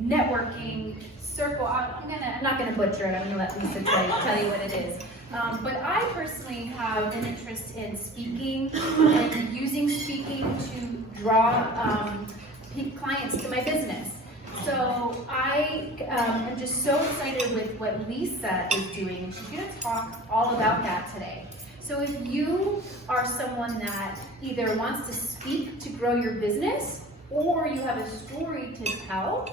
networking circle. I'm not gonna butcher it. I'm gonna let Leisa tell you what it is. But I personally have an interest in speaking and using speaking to draw clients to my business. So I am just so excited with what Leisa is doing, and she's going to talk all about that today. So if you are someone that either wants to speak to grow your business, or you have a story to tell,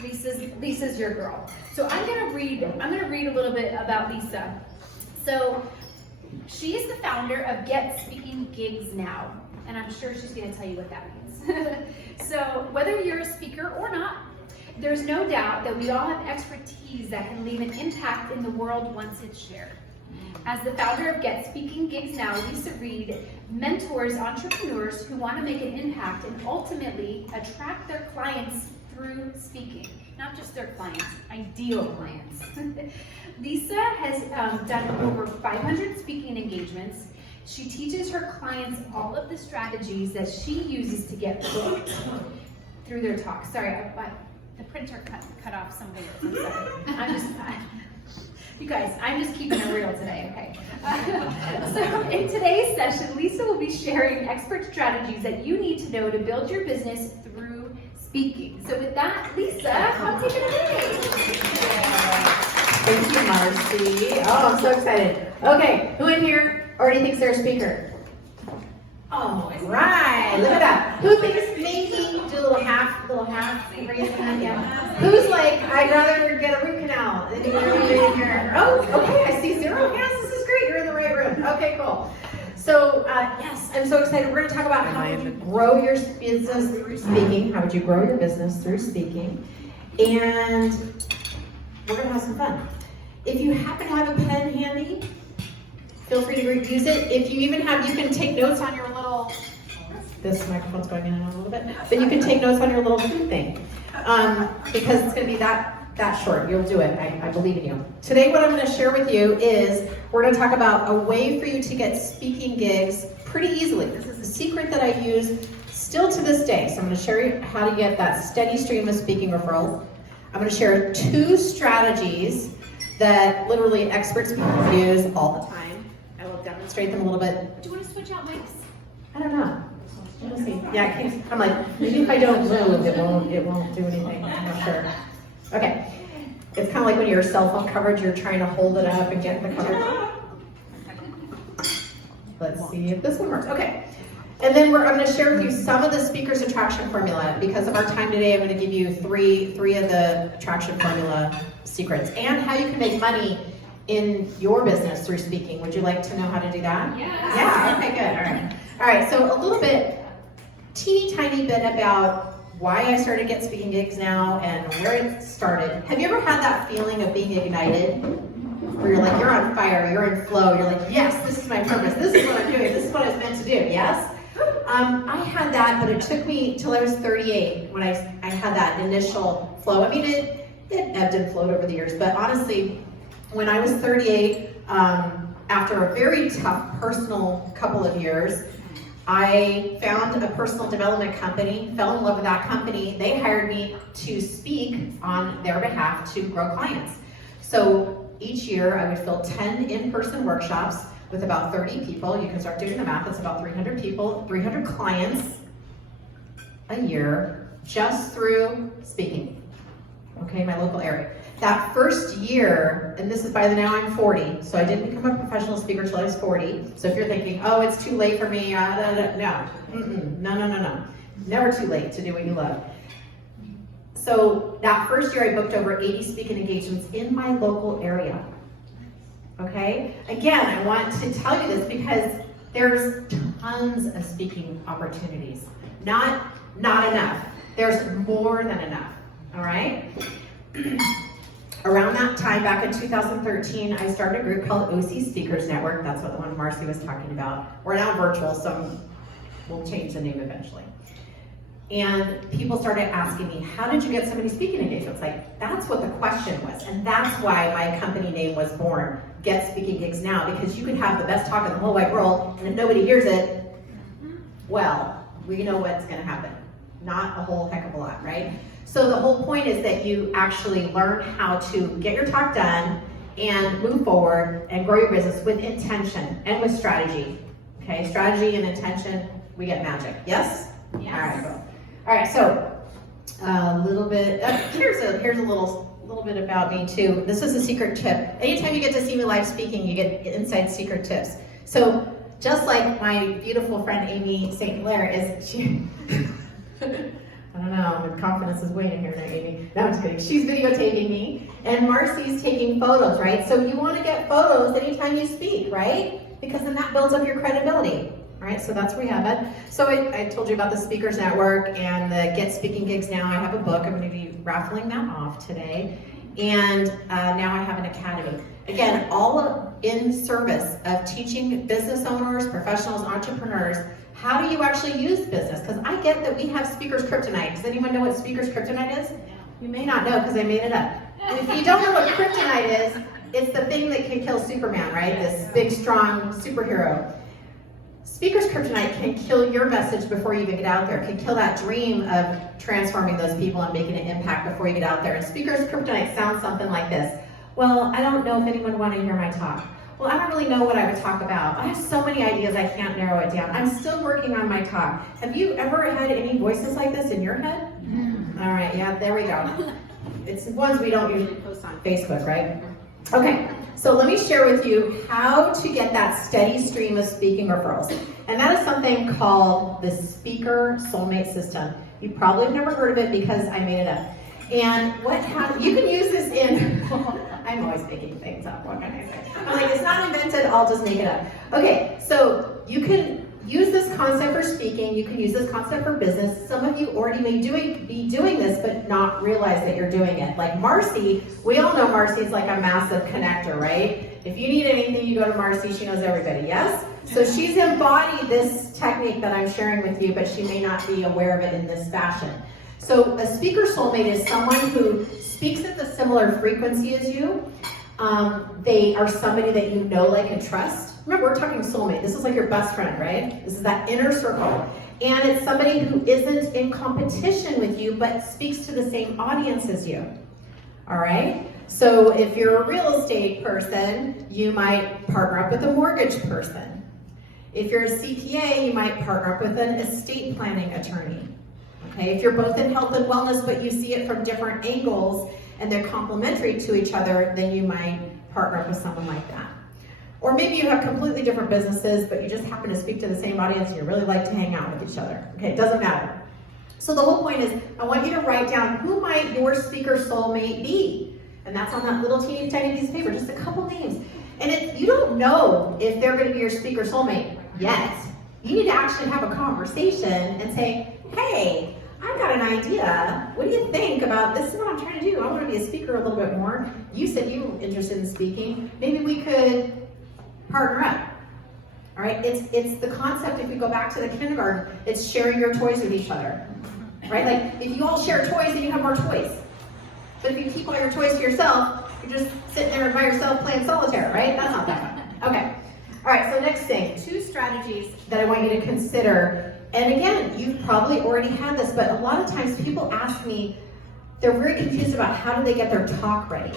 Leisa's your girl. So I'm going to read a little bit about Leisa. So she is the founder of GetSpeakingGigsNow, and I'm sure she's going to tell you what that means. So whether you're a speaker or not, there's no doubt that we all have expertise that can leave an impact in the world once it's shared. As the founder of GetSpeakingGigsNow, Leisa Reid mentors entrepreneurs who want to make an impact and ultimately attract their clients through speaking. Not just their clients, ideal clients. Leisa has done over 500 speaking engagements. She teaches her clients all of the strategies that she uses to get booked through their talks. Sorry, the printer cut off some of it. I'm sorry. You guys, I'm just keeping it real today, okay? So in today's session, Leisa will be sharing expert strategies that you need to know to build your business through speaking. So with that, Leisa, come take it away. Thank you, Marcy. Oh, I'm so excited. Okay, who in here already thinks they're a speaker? Oh, right. Look at that. Who thinks maybe do a little half, raise your hand, yeah. Who's like, I'd rather get a root canal than do anything here? Oh, okay, I see 0 hands. This is great. You're in the right room. Okay, cool. So, yes, I'm so excited. We're going to talk about how you grow your business through speaking. How would you grow your business through speaking? And we're going to have some fun. If you happen to have a pen handy, feel free to use it. If you even have, you can take notes on your little, this microphone's going in and out a little bit, but you can take notes on your little food thing. Because it's going to be that short. You'll do it. I believe in you. Today what I'm going to share with you is we're going to talk about a way for you to get speaking gigs pretty easily. This is a secret that I use still to this day. So I'm going to share you how to get that steady stream of speaking referrals. I'm going to share 2 strategies that literally expert speakers use all the time. I will demonstrate them a little bit. Do you want to switch out mics? I don't know. We'll see. Yeah, I'm like, maybe if I don't move, it won't do anything. I'm not sure. Okay. It's kind of like when your cell phone coverage, you're trying to hold it up and get the coverage. Let's see if this one works. Okay. And then I'm going to share with you some of the speaker's attraction formula. Because of our time today, I'm going to give you three of the attraction formula secrets and how you can make money in your business through speaking. Would you like to know how to do that? Yes. Yeah, okay, good. All right, so a little bit, teeny tiny bit about why I started Get Speaking Gigs Now and where it started. Have you ever had that feeling of being ignited? Where you're like, you're on fire, you're in flow, you're like, yes, this is my purpose, this is what I'm doing, this is what I was meant to do, yes? I had that, but it took me till I was 38 when I had that initial flow. I mean, it ebbed and flowed over the years, but honestly, when I was 38, after a very tough personal couple of years, I found a personal development company, fell in love with that company. They hired me to speak on their behalf to grow clients. So each year I would fill 10 in-person workshops with about 30 people. You can start doing the math, it's about 300 people, 300 clients a year just through speaking, okay, my local area. That first year, and this is by the now I'm 40, so I didn't become a professional speaker until I was 40. So if you're thinking, oh, it's too late for me, no. Never too late to do what you love. So that first year I booked over 80 speaking engagements in my local area. Okay? Again, I want to tell you this because there's tons of speaking opportunities. Not enough. There's more than enough. All right? Around that time, back in 2013, I started a group called OC Speakers Network. That's what the one Marcy was talking about. We're now virtual, so we'll change the name eventually. And people started asking me, how did you get so many speaking engagements? Like, that's what the question was. And that's why my company name was born, Get Speaking Gigs Now, because you can have the best talk in the whole wide world, and if nobody hears it, well, we know what's gonna happen. Not a whole heck of a lot, right? So the whole point is that you actually learn how to get your talk done and move forward and grow your business with intention and with strategy. Okay, strategy and intention, we get magic. Yes? Yes. All right, cool. All right, so a little bit, here's a little bit about me too. This is a secret tip. Anytime you get to see me live speaking, you get inside secret tips. So just like my beautiful friend Amy St. Clair is, she, I don't know, the confidence is waiting here now, Amy. No, I'm just kidding. She's videotaping me, and Marcy's taking photos, right? So you want to get photos anytime you speak, right? Because then that builds up your credibility, right? So that's where we have it. So I told you about the Speakers Network and the Get Speaking Gigs Now. I have a book. I'm going to be raffling that off today. And now I have an academy. Again, all in service of teaching business owners, professionals, entrepreneurs, how do you actually use business? Because I get that we have speaker's kryptonite. Does anyone know what speaker's kryptonite is? You may not know because I made it up. And if you don't know what kryptonite is, it's the thing that can kill Superman, right? This big, strong superhero. Speaker's kryptonite can kill your message before you even get out there. It can kill that dream of transforming those people and making an impact before you get out there. And speaker's kryptonite sounds something like this. Well, I don't know if anyone would want to hear my talk. Well, I don't really know what I would talk about. I have so many ideas I can't narrow it down. I'm still working on my talk. Have you ever had any voices like this in your head? Mm-hmm. All right, yeah, there we go. It's ones we don't usually post on Facebook, right? Okay, so let me share with you how to get that steady stream of speaking referrals. And that is something called the Speaker Soulmate System. You probably have never heard of it because I made it up. And what happens, you can use this in, I'm always making things up, what can I say? I'm like, it's not invented, I'll just make it up. Okay, so you can use this concept for speaking, you can use this concept for business. Some of you already may be doing this, but not realize that you're doing it. Like Marcy, we all know Marcy's like a massive connector, right? If you need anything, you go to Marcy, she knows everybody, yes? So she's embodied this technique that I'm sharing with you, but she may not be aware of it in this fashion. So a speaker soulmate is someone who speaks at the similar frequency as you. They are somebody that you know, like, and trust. Remember, we're talking soulmate. This is like your best friend, right? This is that inner circle. And it's somebody who isn't in competition with you, but speaks to the same audience as you. All right? So if you're a real estate person, you might partner up with a mortgage person. If you're a CPA, you might partner up with an estate planning attorney. Okay, if you're both in health and wellness, but you see it from different angles and they're complementary to each other, then you might partner up with someone like that. Or maybe you have completely different businesses, but you just happen to speak to the same audience and you really like to hang out with each other. Okay, it doesn't matter. So the whole point is, I want you to write down who might your speaker soulmate be. And that's on that little teeny tiny piece of paper, just a couple names. And you don't know if they're going to be your speaker soulmate yet. You need to actually have a conversation and say, hey, I've got an idea. What do you think about this? Is what I'm trying to do. I want to be a speaker a little bit more. You said you were interested in speaking. Maybe we could partner up. All right, it's the concept, if we go back to the kindergarten, it's sharing your toys with each other. Right? Like, if you all share toys, then you have more toys. But if you keep all your toys to yourself, you're just sitting there by yourself playing solitaire, right? That's not that fun. Okay. All right, so next thing, 2 strategies that I want you to consider. And again, you've probably already had this, but a lot of times people ask me, they're very confused about how do they get their talk ready.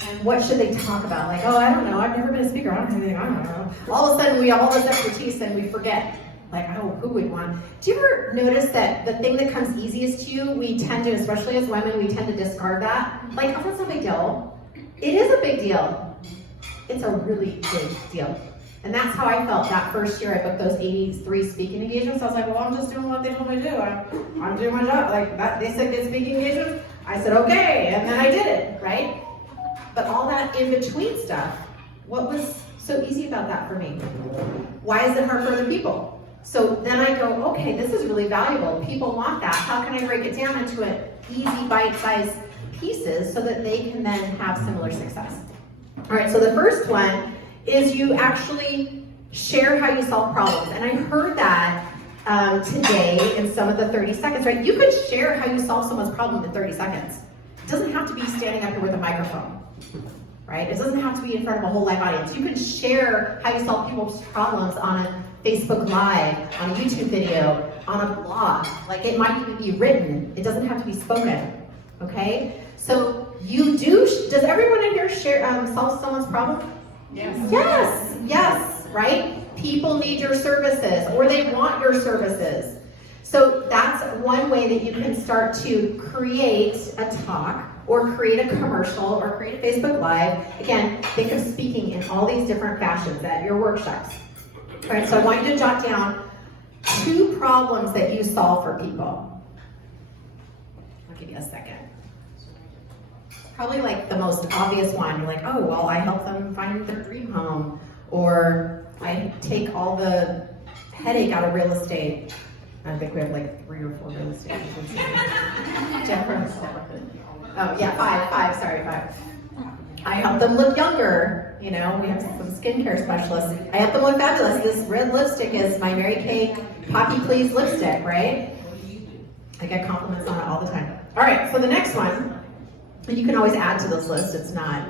And what should they talk about? Like, oh, I don't know, I've never been a speaker, I don't have anything, I don't know. All of a sudden we have all this expertise and we forget. Like, oh, who would want? Do you ever notice that the thing that comes easiest to you, we tend to, especially as women, we tend to discard that? Like, oh, that's no big deal. It is a big deal. It's a really big deal. And that's how I felt that first year I booked those 83 speaking engagements. I was like, well, I'm just doing what they told me to do. I'm doing my job. Like, that, they said get speaking engagements. I said, okay, and then I did it, right? But all that in-between stuff, what was so easy about that for me? Why is it hard for other people? So then I go, okay, this is really valuable. People want that. How can I break it down into easy bite-sized pieces so that they can then have similar success? All right, so the first one is you actually share how you solve problems. And I heard that today in some of the 30 seconds, right? You could share how you solve someone's problem in 30 seconds. It doesn't have to be standing up here with a microphone, right? It doesn't have to be in front of a whole live audience. You can share how you solve people's problems on a Facebook Live, on a YouTube video, on a blog. Like, it might even be written. It doesn't have to be spoken. okay? So does everyone in here solve someone's problem? Yes, right? People need your services, or they want your services. So that's one way that you can start to create a talk, or create a commercial, or create a Facebook Live. Again, think of speaking in all these different fashions at your workshops. All right, so I want you to jot down 2 problems that you solve for people. I'll give you a second. Probably like the most obvious one. You're like, oh, well, I help them find their dream home, or I take all the headache out of real estate. I think we have like 3 or 4 real estate agents. Oh yeah, 5. I help them look younger. You know, we have some skincare specialists. I help them look fabulous. This red lipstick is my Mary Kay Poppy Please lipstick, right? I get compliments on it all the time. All right, so the next one, you can always add to this list. It's not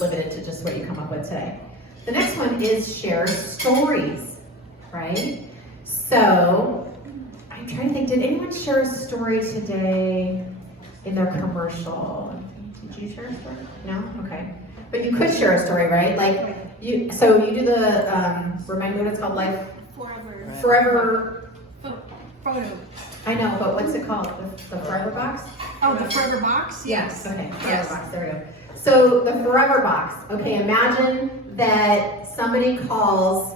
limited to just what you come up with today. The next one is share stories, right? So I'm trying to think, did anyone share a story today in their commercial? Did you share a story? No? Okay. But you could share a story, right? Like you do the, remind me what it's called, Life Forever Photo. I know, but what's it called? The Forever Box? Oh, the Forever Box? Yes. Okay, Forever Yes. Box, there we go. So the Forever Box, okay, imagine that somebody calls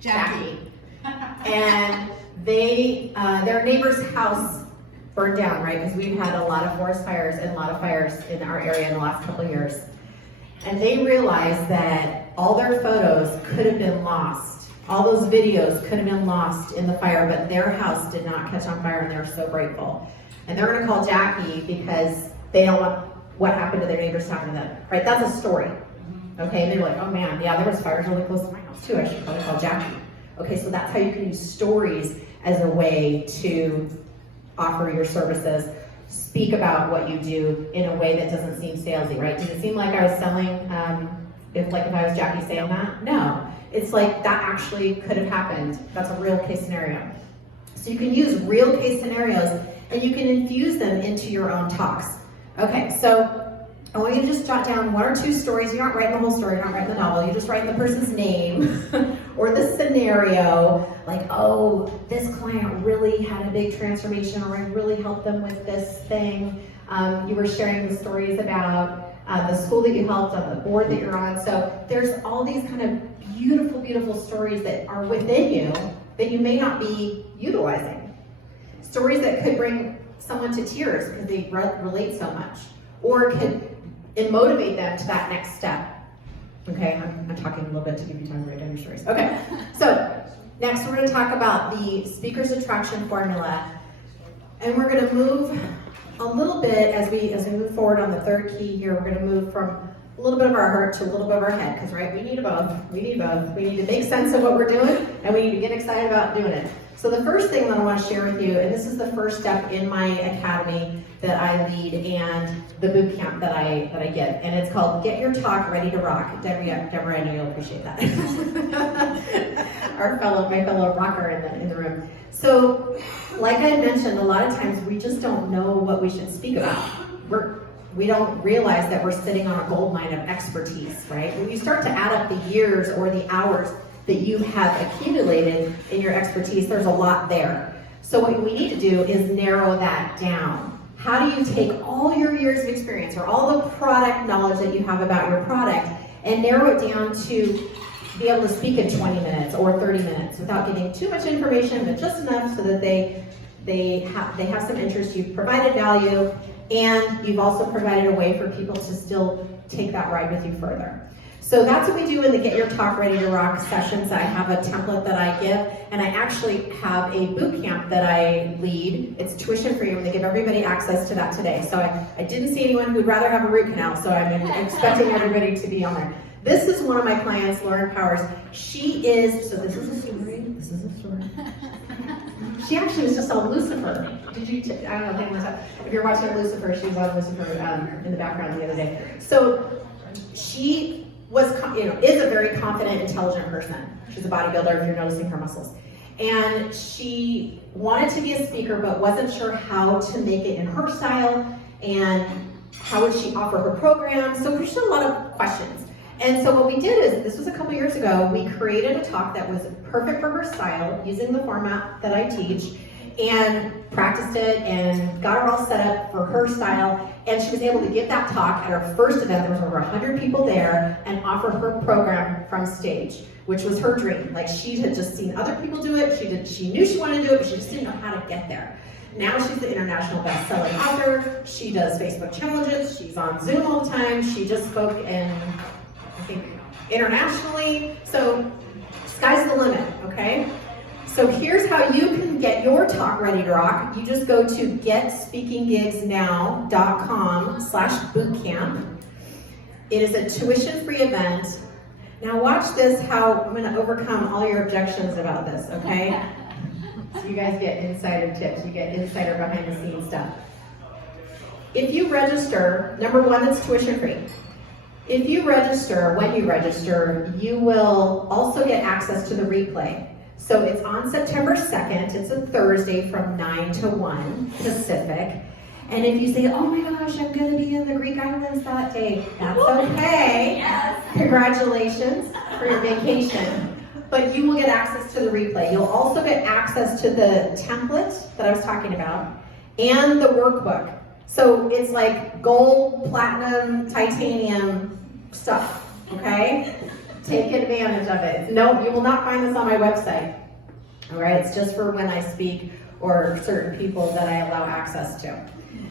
Jackie and their neighbor's house burned down, right? Because we've had a lot of forest fires and a lot of fires in our area in the last couple of years. And they realized that all their photos could have been lost. All those videos could have been lost in the fire, but their house did not catch on fire, and they're so grateful. And they're gonna call Jackie because they don't want what happened to their neighbors to happen to them, right? That's a story, okay? And they're like, oh man, yeah, there was fires really close to my house too. I should probably call Jackie. Okay, so that's how you can use stories as a way to offer your services. Speak about what you do in a way that doesn't seem salesy, right? Does it seem like I was selling, if I was Jackie saying that? No. It's like that actually could have happened. That's a real case scenario. So you can use real case scenarios and you can infuse them into your own talks. Okay, so I want you to just jot down 1 or 2 stories. You're not writing the whole story, you're not writing the novel, you just write the person's name or the scenario, like, oh, this client really had a big transformation, or I really helped them with this thing. You were sharing the stories about the school that you helped, on the board that you're on. So there's all these kind of beautiful, beautiful stories that are within you that you may not be utilizing. Stories that could bring someone to tears because they relate so much, or could motivate them to that next step. Okay, I'm talking a little bit to give you time to write down your stories. Okay, so next we're going to talk about the speaker's attraction formula, and we're going to move a little bit as we move forward on the 3rd key here. We're going to move from a little bit of our heart to a little bit of our head, because right, we need both. We need to make sense of what we're doing, and we need to get excited about doing it. So the first thing that I want to share with you, and this is the first step in my academy that I lead and the boot camp that I give, and it's called Get Your Talk Ready to Rock. Deborah, I know you'll appreciate that. my fellow rocker in the room. So, like I had mentioned, a lot of times we just don't know what we should speak about. We don't realize that we're sitting on a gold mine of expertise, right? When you start to add up the years or the hours that you have accumulated in your expertise, there's a lot there. So what we need to do is narrow that down. How do you take all your years of experience or all the product knowledge that you have about your product and narrow it down to be able to speak in 20 minutes or 30 minutes without giving too much information, but just enough so that they have some interest, you've provided value, and you've also provided a way for people to still take that ride with you further. So that's what we do in the Get Your Talk Ready to Rock sessions. I have a template that I give, and I actually have a boot camp that I lead. It's tuition free, and they give everybody access to that today. So I didn't see anyone who'd rather have a root canal, so I'm expecting everybody to be on there. This is one of my clients, Lauren Powers. She is, so this is a story. She actually was just on Lucifer. I don't know if you're watching Lucifer, she was on Lucifer in the background the other day. So she is a very confident, intelligent person. She's a bodybuilder, if you're noticing her muscles. And she wanted to be a speaker, but wasn't sure how to make it in her style And how would she offer her program? So there's just a lot of questions. And so what we did is, this was a couple years ago, we created a talk that was perfect for her style using the format that I teach, and practiced it and got her all set up for her style. And she was able to give that talk at our first event. There was over 100 people there, and offer her program from stage, which was her dream. Like, she had just seen other people do it. She knew she wanted to do it, but she just didn't know how to get there. Now she's the international best-selling author. She does Facebook challenges. She's on Zoom all the time. She just spoke in, I think, internationally. So sky's the limit, okay? So here's how you can get your talk ready to rock. You just go to GetSpeakingGigsNow.com/bootcamp. It is a tuition-free event. Now watch this, how I'm gonna overcome all your objections about this, okay? So you guys get insider tips, you get insider behind the scenes stuff. If you register, number one, it's tuition free. If you register, when you register, you will also get access to the replay. So it's on September 2nd, it's a Thursday from 9 to 1 Pacific. And if you say, oh my gosh, I'm gonna be in the Greek islands that day, that's okay. Yes. Congratulations for your vacation. But you will get access to the replay. You'll also get access to the template that I was talking about and the workbook. So it's like gold, platinum, titanium stuff, okay? Take advantage of it. No, you will not find this on my website, all right? It's just for when I speak or certain people that I allow access to.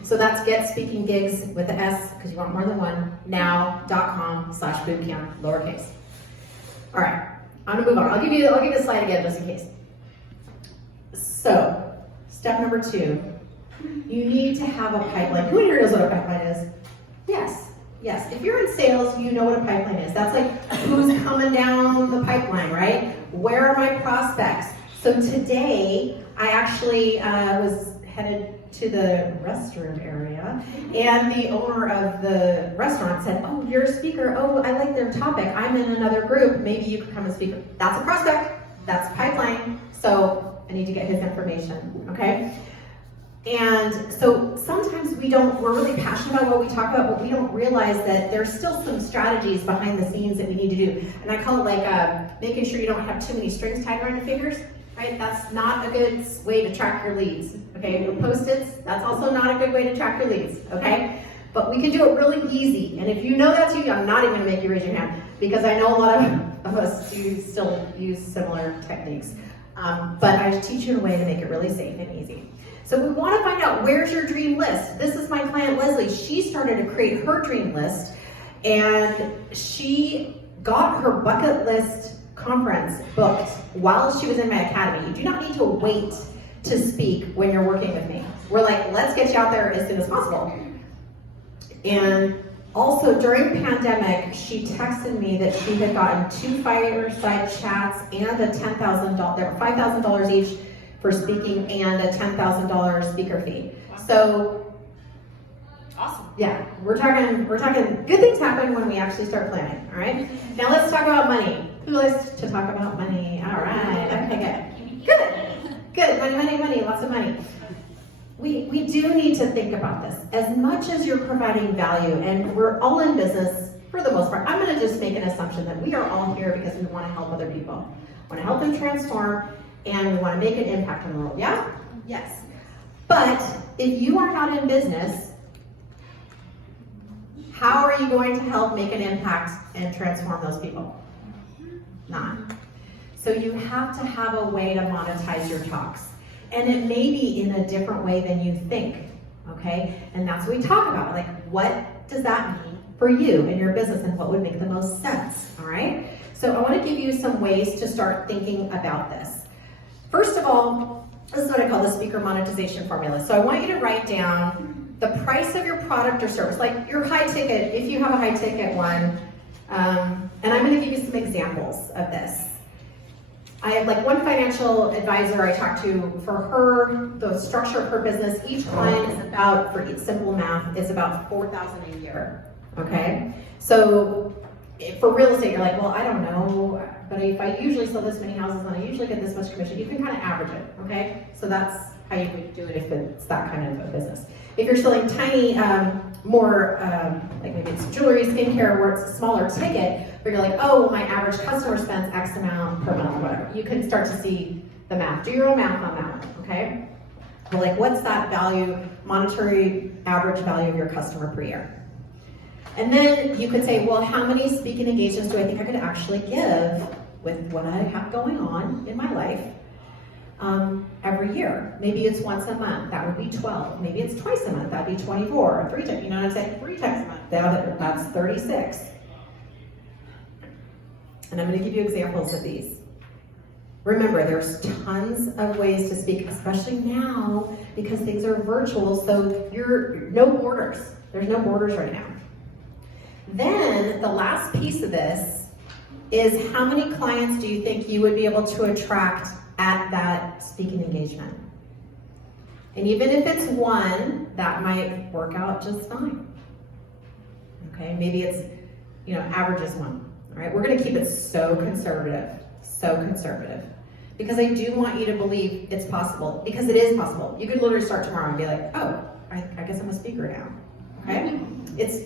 So that's GetSpeakingGigs with the S, because you want more than one, now.com/bootcamp, lowercase. All right. I'm gonna move on. I'll give you the slide again just in case. So, step number 2, you need to have a pipeline. Who here knows what a pipeline is? Yes. If you're in sales, you know what a pipeline is. That's like who's coming down the pipeline, right? Where are my prospects? So today, I actually was headed to the restroom area, and the owner of the restaurant said, oh, you're a speaker. Oh, I like their topic. I'm in another group. Maybe you could come and speak. That's a prospect. That's a pipeline. So I need to get his information, okay? And so sometimes we're really passionate about what we talk about, but we don't realize that there's still some strategies behind the scenes that we need to do. And I call it like making sure you don't have too many strings tied around your fingers. Right? That's not a good way to track your leads, okay? Your Post-its, that's also not a good way to track your leads, okay? But we can do it really easy. And if you know that's you, I'm not even gonna make you raise your hand, because I know a lot of us do still use similar techniques. But I teach you a way to make it really safe and easy. So we wanna find out, where's your dream list? This is my client, Leslie. She started to create her dream list, and she got her bucket list conference booked while she was in my academy. You do not need to wait to speak when you're working with me. We're like, let's get you out there as soon as possible. And also during pandemic, she texted me that she had gotten 2 fireside chats and a $10,000, they were $5,000 each for speaking, and a $10,000 speaker fee. So Awesome. yeah, we're talking good things happen when we actually start planning, all right? Now let's talk about money. Who likes to talk about money? All right, okay, good, money, lots of money. We do need to think about this. As much as you're providing value, and we're all in business for the most part, I'm gonna just make an assumption that we are all here because we wanna help other people. We wanna help them transform, and we wanna make an impact on the world, yeah? Yes. But if you are not in business, how are you going to help make an impact and transform those people? Not. So you have to have a way to monetize your talks. And it may be in a different way than you think, okay? And that's what we talk about, like, what does that mean for you and your business, and what would make the most sense, all right? So I wanna give you some ways to start thinking about this. First of all, this is what I call the speaker monetization formula. So I want you to write down the price of your product or service, like your high ticket, if you have a high ticket one, and I'm gonna give you some examples of this. I have like one financial advisor I talked to, for her, the structure of her business, each client is about, for simple math, is about $4,000 a year, okay? So for real estate, you're like, well, I don't know, but if I usually sell this many houses and I usually get this much commission, you can kind of average it, okay? So that's how you would do it if it's that kind of a business. If you're selling tiny, more, like maybe it's jewelry, skincare, where it's a smaller ticket, but you're like, oh, my average customer spends X amount per month, whatever. You can start to see the math. Do your own math on that, okay? But like, what's that value, monetary average value of your customer per year? And then you could say, well, how many speaking engagements do I think I could actually give with what I have going on in my life every year? Maybe it's once a month, that would be 12. Maybe it's twice a month, that'd be 24. Or 3 times, you know what I'm saying? 3 times a month, that's 36. And I'm going to give you examples of these. Remember, there's tons of ways to speak, especially now because things are virtual, so no borders. There's no borders right now. Then the last piece of this is, how many clients do you think you would be able to attract at that speaking engagement? And even if it's one, that might work out just fine. Okay, maybe it's, average is 1. All right, we're going to keep it so conservative, because I do want you to believe it's possible, because it is possible. You could literally start tomorrow and be like, oh, I guess I'm a speaker now. Okay, it's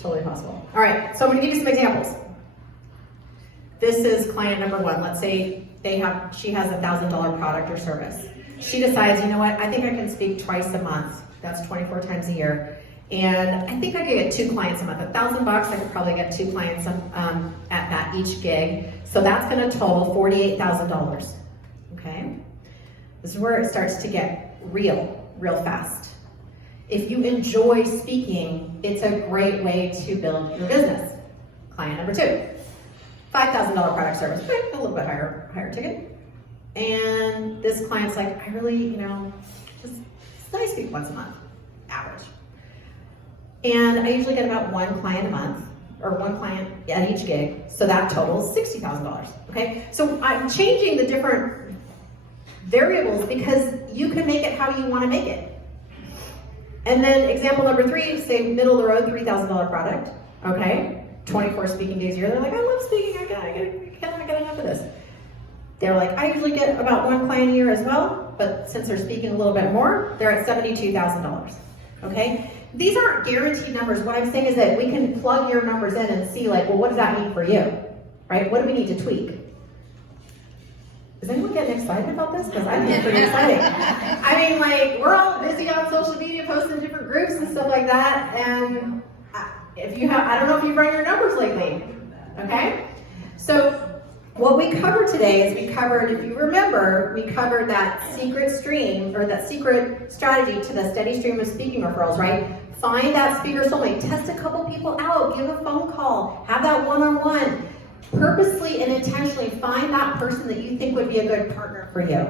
totally possible. All right, so I'm going to give you some examples. This is client number 1. Let's say she has a $1,000 product or service. She decides, you know what, I think I can speak twice a month. That's 24 times a year. And I think I could get 2 clients a month. $1,000 bucks, I could probably get 2 clients at that each gig. So that's going to total $48,000. Okay? This is where it starts to get real fast. If you enjoy speaking, it's a great way to build your business. Client number 2, $5,000 product service, a little bit higher ticket. And this client's like, I really, I speak once a month, average. And I usually get about 1 client a month, or 1 client at each gig, so that totals $60,000, okay? So I'm changing the different variables because you can make it how you want to make it. And then example number 3, say middle of the road, $3,000 product, okay? 24 speaking days a year. They're like, I love speaking, I cannot get enough of this. They're like, I usually get about 1 client a year as well, but since they're speaking a little bit more, they're at $72,000, okay? These aren't guaranteed numbers. What I'm saying is that we can plug your numbers in and see, like, well, what does that mean for you, right? What do we need to tweak? Is anyone getting excited about this? Because I think it's pretty exciting. I mean, like, we're all busy on social media, posting different groups and stuff like that, and I don't know if you've run your numbers lately, okay? So what we covered today is if you remember, we covered that secret stream, or that secret strategy to the steady stream of speaking referrals, right? Find that speaker soulmate, test a couple people out, give a phone call, have that one-on-one. Purposely and intentionally find that person that you think would be a good partner for you.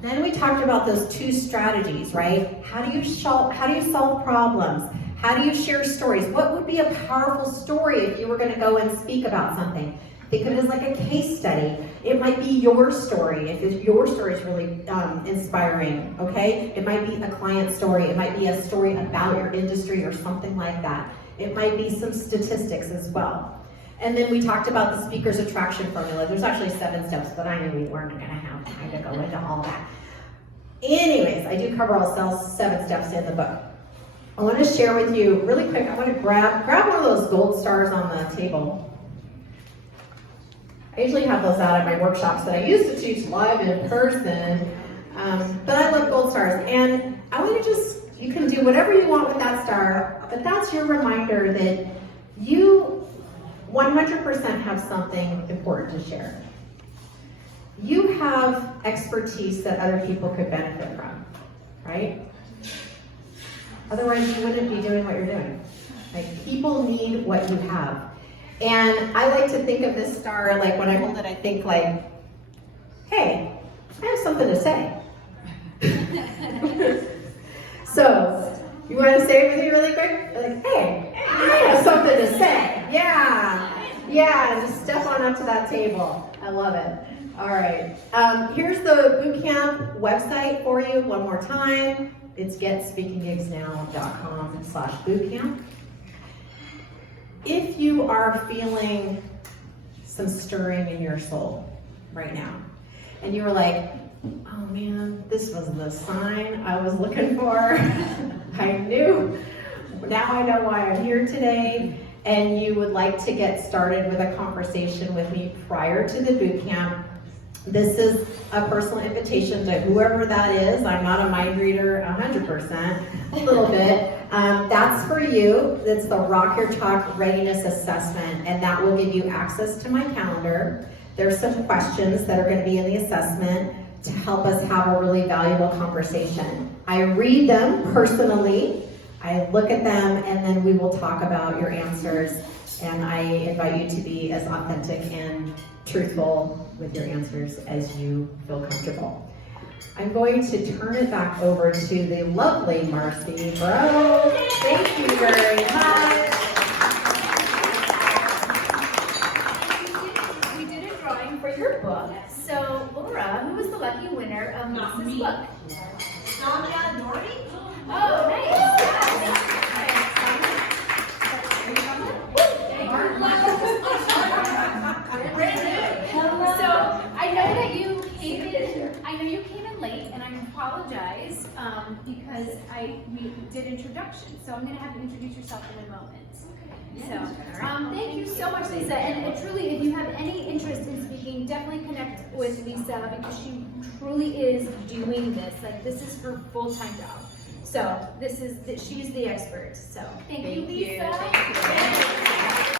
Then we talked about those 2 strategies, right? How do you solve problems? How do you share stories? What would be a powerful story if you were going to go and speak about something? Think of it as like a case study. It might be your story, if your story is really inspiring, okay? It might be a client story. It might be a story about your industry or something like that. It might be some statistics as well. And then we talked about the speaker's attraction formula. There's actually 7 steps, but I knew we weren't going to have time to go into all that. Anyways, I do cover all 7 steps in the book. I want to share with you really quick. I want to grab one of those gold stars on the table. I usually have those out at my workshops that I used to teach live in person, but I love gold stars. And I want to you can do whatever you want with that star, but that's your reminder that you 100% have something important to share. You have expertise that other people could benefit from, right? Otherwise, you wouldn't be doing what you're doing. Like, people need what you have. And I like to think of this star, like when I hold it, I think like, hey, I have something to say. So, you want to say it with me really quick? Like, hey, I have something to say. Yeah, just step on up to that table. I love it. All right, here's the bootcamp website for you one more time. It's GetSpeakingGigsNow.com/bootcamp. If you are feeling some stirring in your soul right now, and you were like, oh man, this was the sign I was looking for. I knew. Now I know why I'm here today. And you would like to get started with a conversation with me prior to the boot camp. This is a personal invitation to whoever that is. I'm not a mind reader 100%, a little bit. That's for you. It's the Rock Your Talk Readiness Assessment, and that will give you access to my calendar. There's some questions that are going to be in the assessment to help us have a really valuable conversation. I read them personally. I look at them, and then we will talk about your answers, and I invite you to be as authentic and truthful with your answers as you feel comfortable. I'm going to turn it back over to the lovely Marcy Bro. Thank you very much. We did a drawing for your book. So, Laura, who was the lucky winner of Lisa's book? Oh, nice. So I know that you came in late, and I apologize because we did introductions. So I'm going to have you introduce yourself in a moment. So thank you so much, Lisa. And truly, if you have any interest in speaking, definitely connect with Lisa because she truly is doing this. Like, this is her full-time job. So she's the expert. So thank you, Lisa. Thank you.